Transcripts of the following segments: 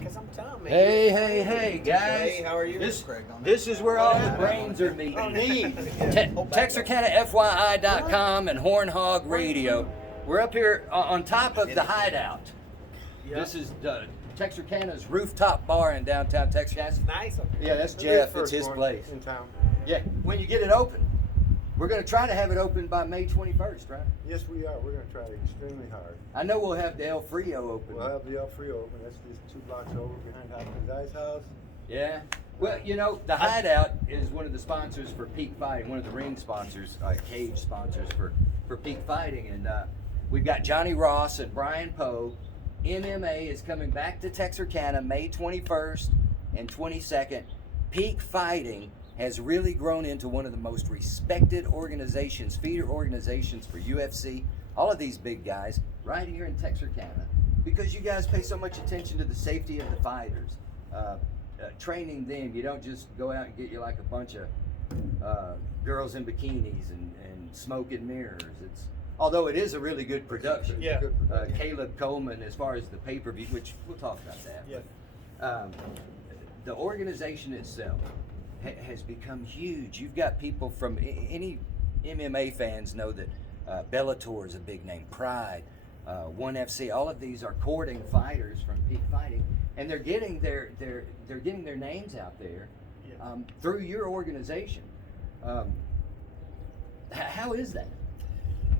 because I'm dumb, man. Hey, guys. Hey, how are you? This is where all the brains are meeting. Texarkana FYI.com and Horn Hog Radio. We're up here on top of the hideout. Yep. This is Texarkana's rooftop bar in downtown Texarkana. That's nice up here. Yeah, that's Jeff. It's his place. In town. Yeah, when you get it open. We're going to try to have it open by May 21st, right? Yes, we are. We're going to try extremely hard. I know we'll have the El Frio open. We'll have the El Frio open. That's just 2 blocks over behind Hopkins Ice House. Yeah. Well, you know, the Hideout is one of the sponsors for Peak Fighting, one of the ring sponsors, cage sponsors for Peak Fighting. And we've got Johnny Ross and Brian Poe. MMA is coming back to Texarkana May 21st and 22nd. Peak Fighting has really grown into one of the most respected organizations, feeder organizations for UFC, all of these big guys, right here in Texarkana, because you guys pay so much attention to the safety of the fighters, training them. You don't just go out and get you like a bunch of girls in bikinis and smoke and mirrors. Although it is a really good production. Yeah. Caleb Coleman, as far as the pay-per-view, which we'll talk about that. Yeah. The organization itself has become huge. You've got people from any MMA fans know that Bellator is a big name, Pride, ONE FC. All of these are courting fighters from Peak Fighting, and they're getting their names out there through your organization. How is that?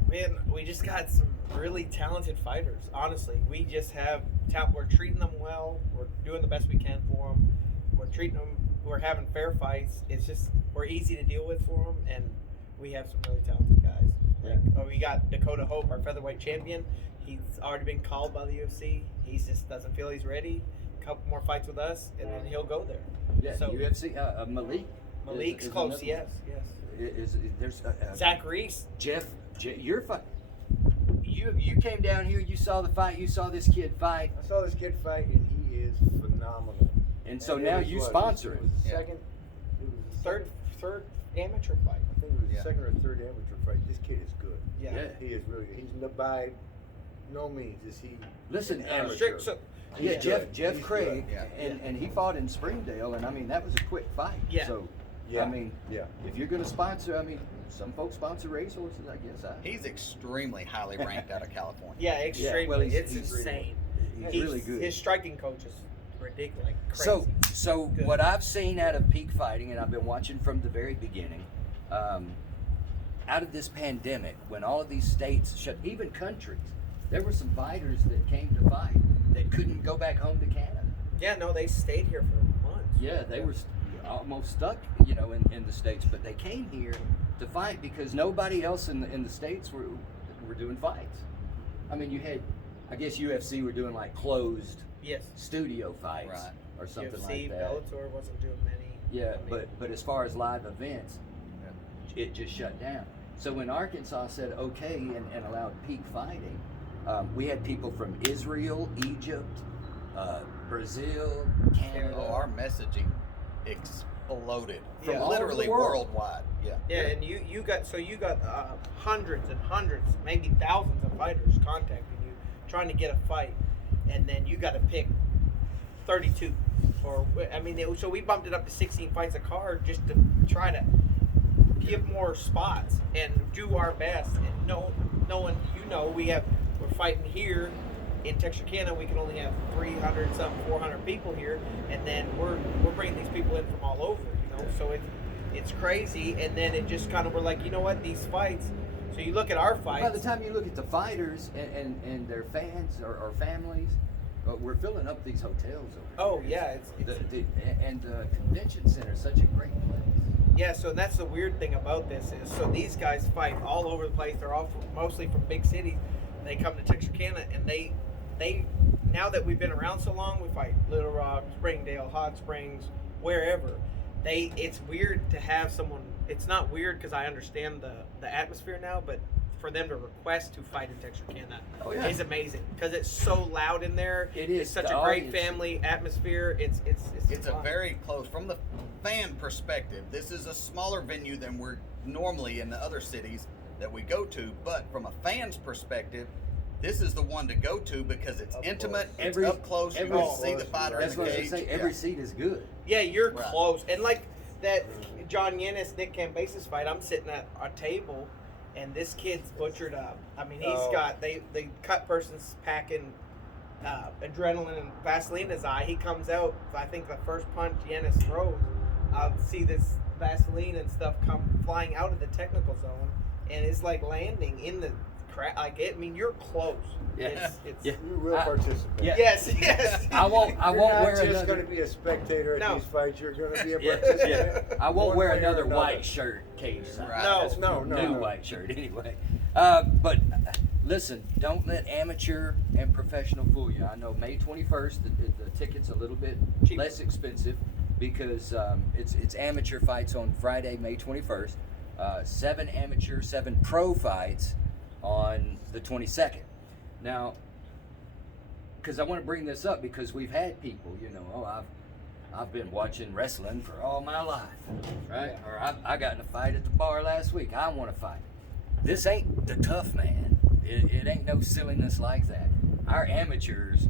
Man, we just got some really talented fighters. Honestly, we just have talent. We're treating them well. We're doing the best we can for them. We're treating them. We're having fair fights. It's just we're easy to deal with for them, and we have some really talented guys. Yeah. We got Dakota Hope, our featherweight champion. He's already been called by the UFC. He just doesn't feel he's ready. A couple more fights with us, and then he'll go there. Yeah, So UFC. Malik. Malik's is close. another- Yes. There's Zach Reese. Jeff, you're fight. You came down here. You saw the fight. You saw this kid fight. I saw this kid fight, and he is phenomenal. And so it now was you what? sponsor It him. was the second. It was the Third amateur fight. I think it was the second or third amateur fight. This kid is good. Yeah. Yeah. He is really good. He's by no means is he. Listen, an amateur. amateur. So, Yeah, He's Jeff good. Craig, He's good. and he fought in Springdale, and I mean that was a quick fight. Yeah. So, Yeah. I mean, Yeah. if you're going to sponsor, I mean, some folks sponsor racehorses, I guess. He's extremely highly ranked out of California. yeah, extremely. well, it's he's insane. He's really good. His striking coach is ridiculous, like crazy. So Good. what I've seen out of Peak Fighting, and I've been watching from the very beginning, out of this pandemic, when all of these states shut, even countries, there were some fighters that came to fight that couldn't go back home to Canada. Yeah, no, they stayed here for months. Yeah, they were almost stuck, in the States, but they came here to fight because nobody else in the States were doing fights. I mean, you had, I guess UFC were doing like closed Yes. studio fights Right. or something UFC, like that. Bellator wasn't doing many. Yeah, I mean, but as far as live events, it just shut down. So when Arkansas said okay and allowed Peak Fighting, we had people from Israel, Egypt, Brazil, Canada. Oh, our messaging exploded from Yeah. literally All over the world. worldwide. Yeah. Yeah, and you got hundreds and hundreds, maybe thousands of fighters contacting you, trying to get a fight, and then you got to pick 32. So we bumped it up to 16 fights a card just to try to give more spots and do our best. And no one, we're fighting here in Texarkana. We can only have 300 something, 400 people here, and then we're bringing these people in from all over. So it's crazy. And then it just kind of we're like, you know what, these fights. So you look at our fights. By the time you look at the fighters and their fans or families, we're filling up these hotels over Oh here. yeah, And the convention center is such a great place. yeah. So that's the weird thing about this is so these guys fight all over the place. They're all mostly from big cities. They come to Texarkana and they now that we've been around so long, we fight Little Rock, Springdale, Hot Springs, wherever. It's weird to have someone. It's not weird because I understand the atmosphere now, but for them to request to fight in Texarkana is amazing because it's so loud in there. It is. It's such The a great audience- family atmosphere. It's It's a fun. very close, from the fan perspective, this is a smaller venue than we're normally in the other cities that we go to, but from a fan's perspective, this is the one to go to because it's Up intimate, close. it's up close, you every- can see the fighter That's in what the I was cage. gonna say. Every seat is good. Yeah, you're Right. close. And like that John Yennis, Nick Cambasis fight, I'm sitting at a table and this kid's butchered up. I mean, he's Oh. got, they cut person's packing adrenaline and Vaseline in his eye. He comes out, I think the first punch Yennis throws, I'll see this Vaseline and stuff come flying out of the technical zone. And it's like landing in the crap. Like, I mean, you're close. Yeah. It's Yeah. You will participate. Yeah. Yes, yes. I won't You're wear not just another. going to be a spectator at No. these fights. You're going to be a Yeah, participant. yeah. I won't one wear way or another another. white shirt cage side. Right. No. That's No, a no, new no. white shirt anyway. But listen, don't let amateur and professional fool you. I know May 21st, the ticket's a little bit Cheap. less expensive because it's amateur fights on Friday, May 21st. 7 amateur, 7 pro fights on the 22nd. Now, because I want to bring this up because we've had people, I've been watching wrestling for all my life, right? Or I got in a fight at the bar last week. I want to fight. This ain't the tough man. It ain't no silliness like that. Our amateurs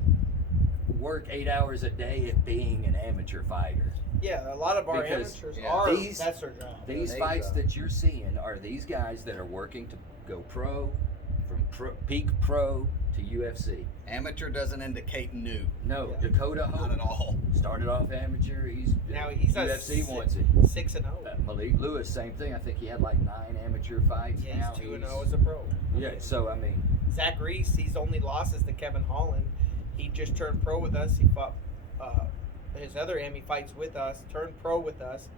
work 8 hours a day at being an amateur fighter. Yeah, a lot of our Because, amateurs yeah, are. these- That's their job. These There you fights go. that you're seeing are these guys that are working to go pro, from peak pro to UFC. Amateur doesn't indicate new. No, Yeah. Dakota Not Hope at all. started off amateur. He's Now UFC wants it. 6-0. Malik Lewis, same thing. I think he had like 9 amateur fights. Yeah, Now he's 2-0 as a pro. Yeah, so I mean, Zach Reese, he's only losses to Kevin Holland. He just turned pro with us. He fought his other Emmy fights with us, turned pro with us,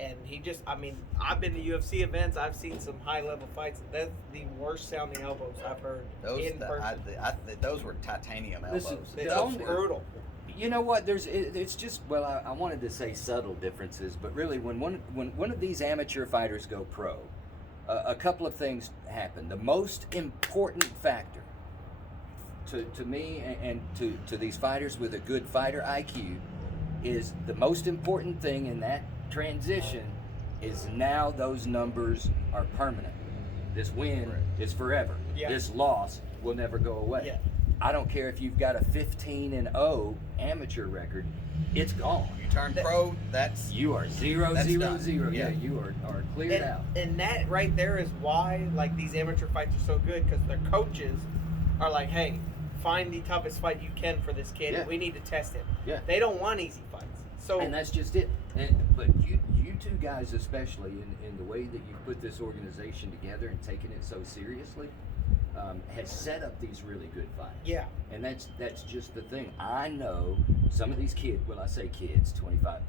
and he just, I mean, I've been to UFC events. I've seen some high-level fights. That's the worst sounding elbows I've heard in person. Those were titanium elbows. Listen, It's the only- brutal. you know what? It's just I wanted to say subtle differences, but really when one of these amateur fighters go pro, a couple of things happen. The most important factor to me and to these fighters with a good fighter IQ is the most important thing in that transition is now those numbers are permanent. This win is forever. Yeah. This loss will never go away. Yeah. I don't care if you've got a 15-0 amateur record, it's gone. You turn pro, that's You are 0-0-0. That's done. Yeah, Yeah. you are cleared out. And that right there is why, like, these amateur fights are so good, because their coaches are like, hey, find the toughest fight you can for this kid. Yeah. We need to test it. Yeah. They don't want easy fights. So And that's just it. But you two guys, especially in the way that you put this organization together and taking it so seriously, has set up these really good fights. yeah, And that's just the thing. I know some of these kids, well, I say kids, 25,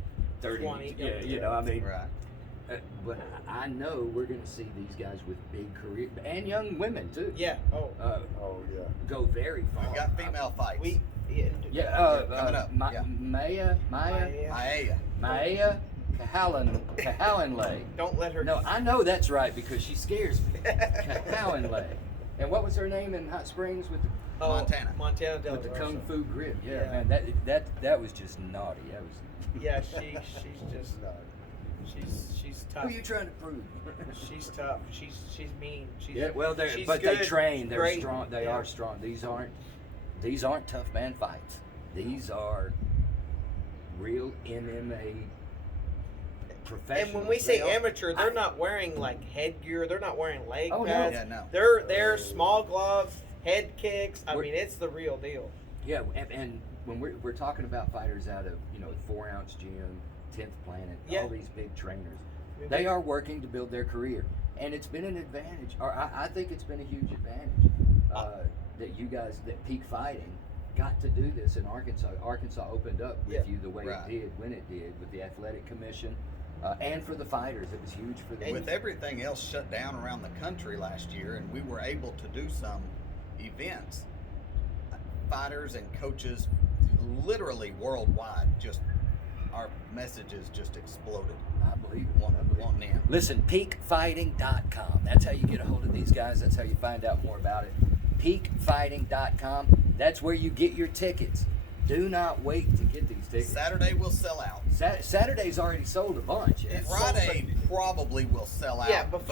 30, 20, yeah, yeah. you know, I mean, right. but I know we're going to see these guys with big careers, and young women too. yeah. Oh, Oh, yeah. Go very far. We've got female fights. we Coming up, yeah. Maya Maia. Cahalanley. don't let her. No, I know that's right because she scares me. Cahalanley. And what was her name in Hot Springs with the Oh, Montana. Montana Del with the Rosa. kung fu grip? Yeah, Yeah. man, that was just naughty. That was. Yeah, she's just she's tough. Who are you trying to prove? She's tough. She's mean. She's, Yeah, well, she's but good. they train. She's They're great. strong. They Yeah. are strong. These aren't tough man fights. These are real MMA professionals. And when we say They are- amateur, they're not wearing like headgear. They're not wearing leg Oh, no. pads. Yeah, no. They're small gloves, head kicks. I We're- mean, it's the real deal. Yeah, and when we're talking about fighters out of 4 Ounce Gym, 10th Planet, Yeah. all these big trainers, they are working to build their career, and it's been an advantage. Or I think it's been a huge advantage that you guys, that Peak Fighting, got to do this in Arkansas. Arkansas opened up with Yeah. you the way Right. it did when it did with the athletic commission, and for the fighters, it was huge for them. With everything else shut down around the country last year, and we were able to do some events, fighters and coaches literally worldwide, just our messages just exploded. I believe it. Wanting in. Listen, peakfighting.com. That's how you get a hold of these guys. That's how you find out more about it. Peakfighting.com. That's where you get your tickets do not wait to get these tickets. Saturday will sell out. Saturday's already sold a bunch. And Friday probably will sell out. Yeah, but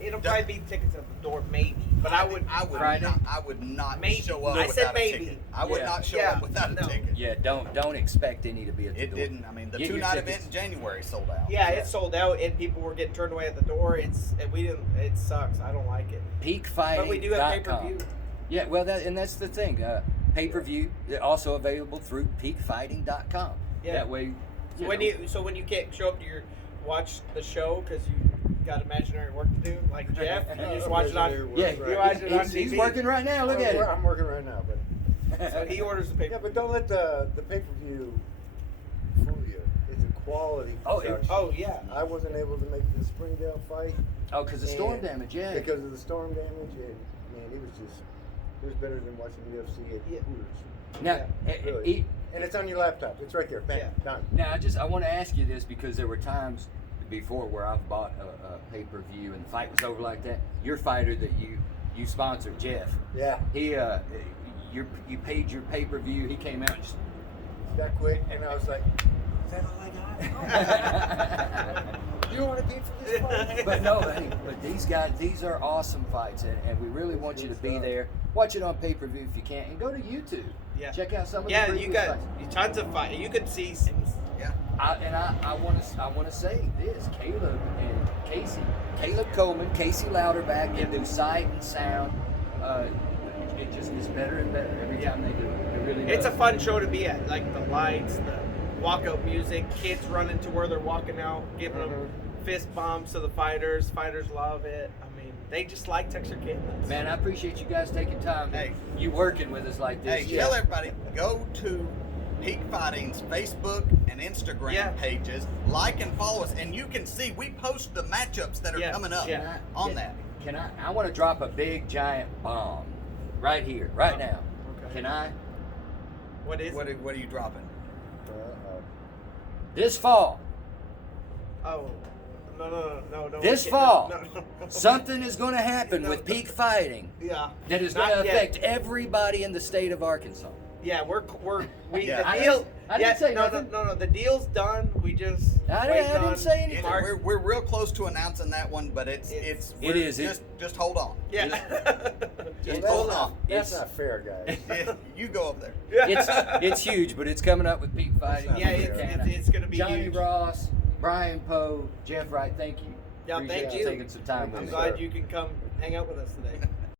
it'll probably be tickets at the door, maybe. But I would Friday? I would not Maybe. show up I without said a maybe. ticket. I would Yeah. not show Yeah, up without no. a ticket. Yeah, don't expect any to be at the It door. didn't. I mean, the Get your 2-night tickets. event in January sold out. Yeah, it sold out, and people were getting turned away at the door. It sucks. I don't like it. Peakfighting.com. But we do have pay-per-view. Yeah, well, that's the thing. Pay-per-view, also available through peakfighting.com. Yeah. That way, When you can't show up to watch the show because you got imaginary work to do, like Jeff, you just watch it on. yeah, You watch it on he's TV. working right now. Look at it. I'm working right now, but So he orders the paper. yeah, but don't let the pay-per-view fool you. It's a quality Oh, production. Oh yeah. I wasn't able to make the Springdale fight Oh, because of storm And damage, yeah. because of the storm damage, and man, it was better than watching UFC at Yeah. Hooters. Now, Really. And it's on your laptop. It's right there. Bam, Yeah. done. I want to ask you this because there were times before where I've bought a pay-per-view and the fight was over like that. Your fighter that you sponsored, Jeff, Yeah, he you paid your pay-per-view. He came out and just that quick, and I was like, is that all I got? You don't want to pay for this fight? But no, hey, but these are awesome fights, and we really want you to be there. Watch it on pay-per-view if you can, and go to YouTube. Yeah. Check out some of the Yeah, previous you got fights. tons of fight. You could see some. Yeah. I want to say this: Caleb and Casey, Caleb Coleman, Casey Louderback, can do sight and sound. It just gets better and better every time they do it. It really does. It's a fun show to be at. Like the lights, the walkout music, kids running to where they're walking out, giving them fist bumps to the fighters. Fighters love it. I mean, they just like Texarkana. Man, I appreciate you guys taking time. Hey. You working with us like this. Hey, tell everybody, go to Peak Fighting's Facebook and Instagram Yeah. pages, like and follow us, and you can see we post the matchups that are Yeah. coming up Yeah. on that. Can I want to drop a big giant bomb right here, right now. Okay. Can I? What is What it? are you dropping? This fall, Oh, no. This we can't- fall, no. something is going to happen No. with Peak Fighting Yeah. that is going Not to yet. affect everybody in the state of Arkansas. Yeah, we Yeah. the deal. I didn't say no, nothing. No. The deal's done. We just. I waiting didn't on say anything. Mark. We're real close to announcing that one, but it's It is. just hold on. Yeah. Just It's- hold on. That's It's- not fair, guys. You go up there. It's huge, but it's coming up with Peak Fighting. Yeah, Texarkana. it's gonna be Johnny huge. Ross, Brian Poe, Jeff Wright. Thank you. Yeah, Appreciate thank you you. taking some time with I'm me. glad you can come hang out with us today.